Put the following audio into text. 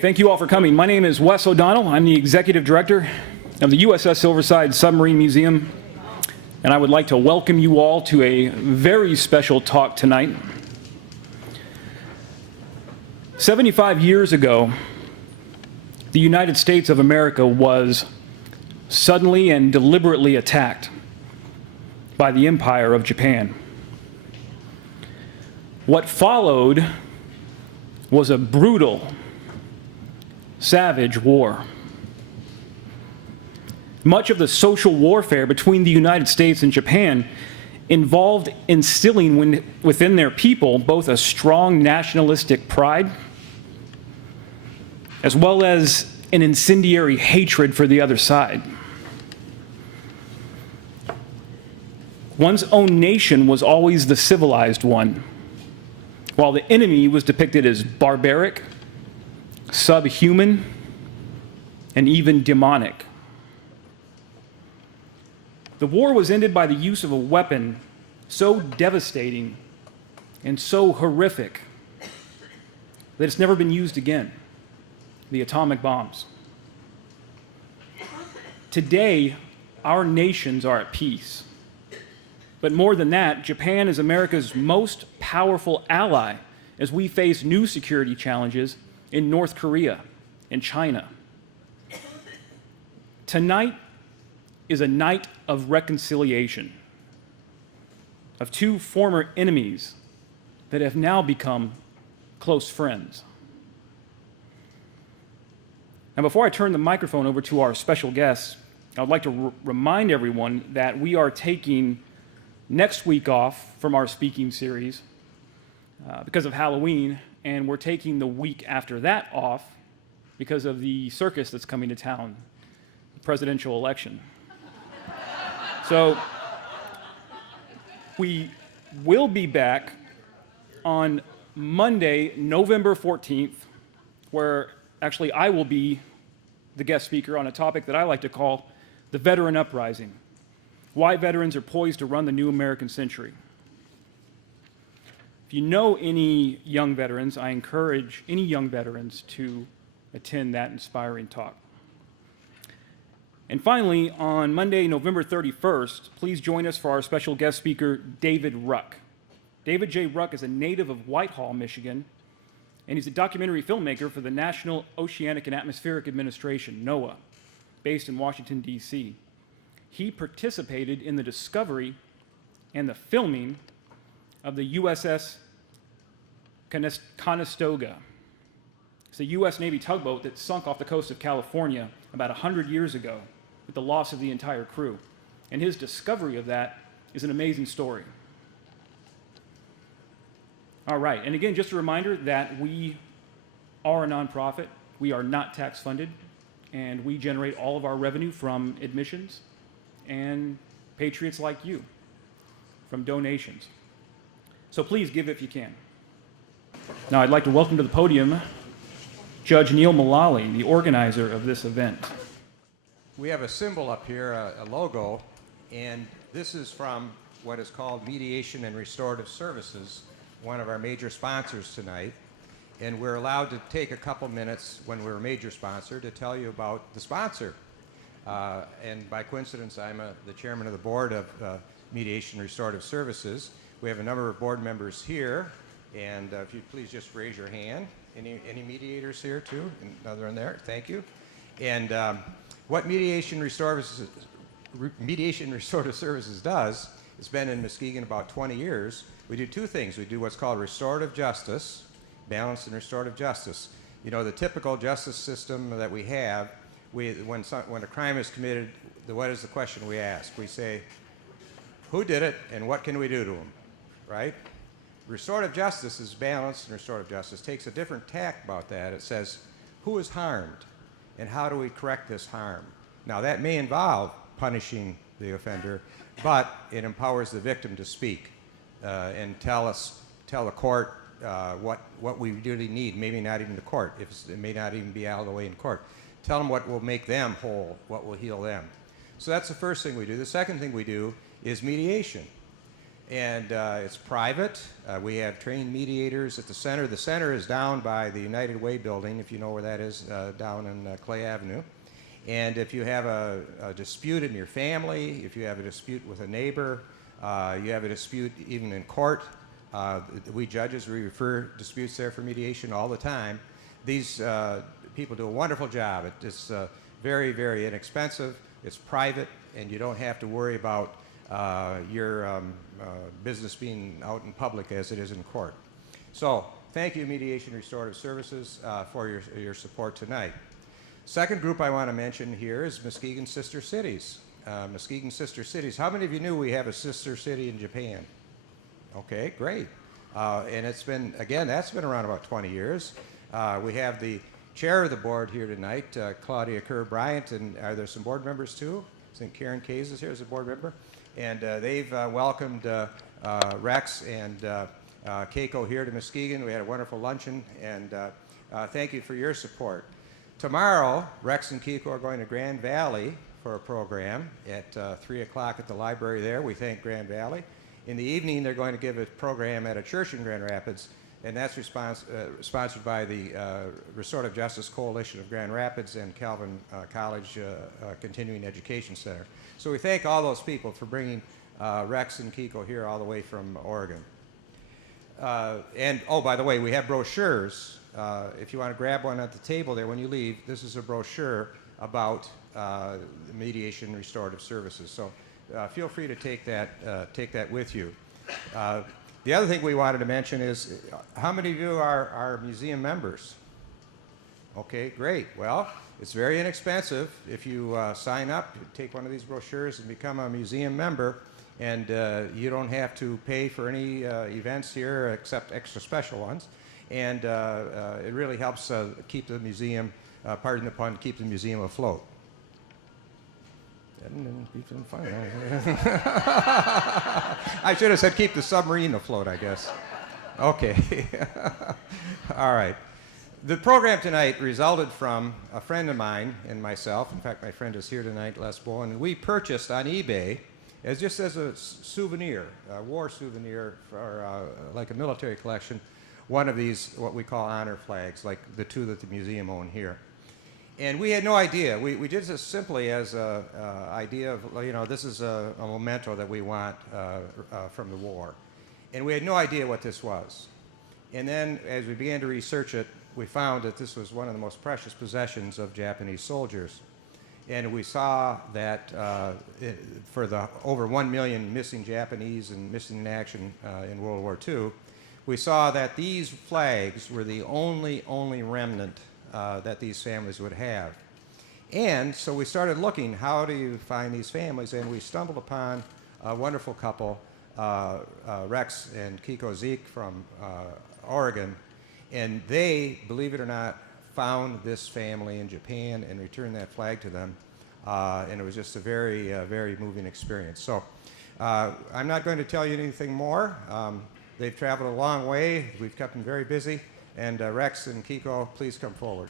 Thank you all for coming. My name is Wes O'Donnell. I'm the Executive Director of the USS Silversides Submarine Museum, and I would like to welcome you all to a very special talk tonight. 75 years ago, the United States of America was suddenly and deliberately attacked by the Empire of Japan. What followed was a brutal, savage war. Much of the social warfare between the United States and Japan involved instilling within their people both a strong nationalistic pride as well as an incendiary hatred for the other side. One's own nation was always the civilized one, while the enemy was depicted as barbaric, subhuman, and even demonic. The war was ended by the use of a weapon so devastating and so horrific that it's never been used again: the atomic bombs. Today, our nations are at peace. But more than that, Japan is America's most powerful ally as we face new security challenges in North Korea and China. Tonight is a night of reconciliation of two former enemies that have now become close friends. Now, before I turn the microphone over to our special guests, I would like to remind everyone that we are taking next week off from our speaking series because of Halloween, and we're taking the week after that off because of the circus that's coming to town, the presidential election. So we will be back on Monday, November 14th, where actually I will be the guest speaker on a topic that I like to call the Veteran Uprising: why veterans are poised to run the new American century. If you know any young veterans, I encourage any young veterans to attend that inspiring talk. And finally, on Monday, November 31st, please join us for our special guest speaker, David Ruck. David J. Ruck is a native of Whitehall, Michigan, and he's a documentary filmmaker for the National Oceanic and Atmospheric Administration, NOAA, based in Washington, D.C. He participated in the discovery and the filming of the USS Conestoga. It's a U.S. Navy tugboat that sunk off the coast of California about 100 years ago with the loss of the entire crew. And his discovery of that is an amazing story. All right, and again, just a reminder that we are a nonprofit. We are not tax funded, and we generate all of our revenue from admissions and patriots like you, from donations. So please give if you can. Now I'd like to welcome to the podium Judge Neil Mullally, the organizer of this event. We have a symbol up here, a logo, and this is from what is called Mediation and Restorative Services, one of our major sponsors tonight. And we're allowed to take a couple minutes when we're a major sponsor to tell you about the sponsor. And by coincidence, I'm the chairman of the board of Mediation and Restorative Services. We have a number of board members here, and if you'd please just raise your hand. Any mediators here too? Another one there, thank you. And what Mediation and Restorative Services does, it's been in Muskegon about 20 years. We do two things. We do what's called restorative justice, balanced and restorative justice. You know, the typical justice system that we have, when a crime is committed, what is the question we ask? We say, who did it and what can we do to them, right? Restorative justice is balanced, and restorative justice takes a different tack about that. It says, who is harmed and how do we correct this harm? Now that may involve punishing the offender, but it empowers the victim to speak and tell the court what we really need, maybe not even the court, it may not even be out of the way in court. Tell them what will make them whole, what will heal them. So that's the first thing we do. The second thing we do is mediation. And it's private. We have trained mediators at the center. The center is down by the United Way building, if you know where that is, down in Clay Avenue. And if you have a dispute in your family, if you have a dispute with a neighbor, you have a dispute even in court, we judges, we refer disputes there for mediation all the time. These people do a wonderful job. It's very, very inexpensive. It's private, and you don't have to worry about your business being out in public as it is in court. So thank you, Mediation Restorative Services, for your support tonight. Second group I want to mention here is Muskegon Sister Cities. Muskegon Sister Cities. How many of you knew we have a sister city in Japan? Okay, great. And it's been, again, that's been around about 20 years. We have the chair of the board here tonight, Claudia Kerr-Bryant, and are there some board members too? I think Karen Kays is here as a board member. And they've welcomed Rex and Keiko here to Muskegon. We had a wonderful luncheon, and thank you for your support. Tomorrow, Rex and Keiko are going to Grand Valley for a program at 3 o'clock at the library there. We thank Grand Valley. In the evening, they're going to give a program at a church in Grand Rapids, and that's sponsored by the Restorative Justice Coalition of Grand Rapids and Calvin College Continuing Education Center. So we thank all those people for bringing Rex and Keiko here all the way from Oregon. And, oh, by the way, we have brochures. If you want to grab one at the table there when you leave, this is a brochure about mediation restorative services. So feel free to take that with you. The other thing we wanted to mention is, how many of you are museum members? Okay, great. Well, it's very inexpensive. If you sign up, take one of these brochures and become a museum member, and you don't have to pay for any events here except extra special ones. And it really helps keep the museum, pardon the pun, keep the museum afloat. I should have said keep the submarine afloat, I guess. Okay. All right. The program tonight resulted from a friend of mine and myself. In fact, my friend is here tonight, Les Bowen, and we purchased on eBay, just as a souvenir, a war souvenir for like a military collection, one of these, what we call honor flags, like the two that the museum own here. And we had no idea. We did this simply as an idea of, you know, this is a memento that we want from the war. And we had no idea what this was. And then as we began to research it, we found that this was one of the most precious possessions of Japanese soldiers. And we saw that for the over 1 million missing Japanese and missing in action in World War II, we saw that these flags were the only remnant that these families would have. And so we started looking, how do you find these families? And we stumbled upon a wonderful couple, Rex and Keiko Ziak from Oregon. And they, believe it or not, found this family in Japan and returned that flag to them. And it was just a very, very moving experience. So I'm not going to tell you anything more. They've traveled a long way. We've kept them very busy. And Rex and Keiko, please come forward.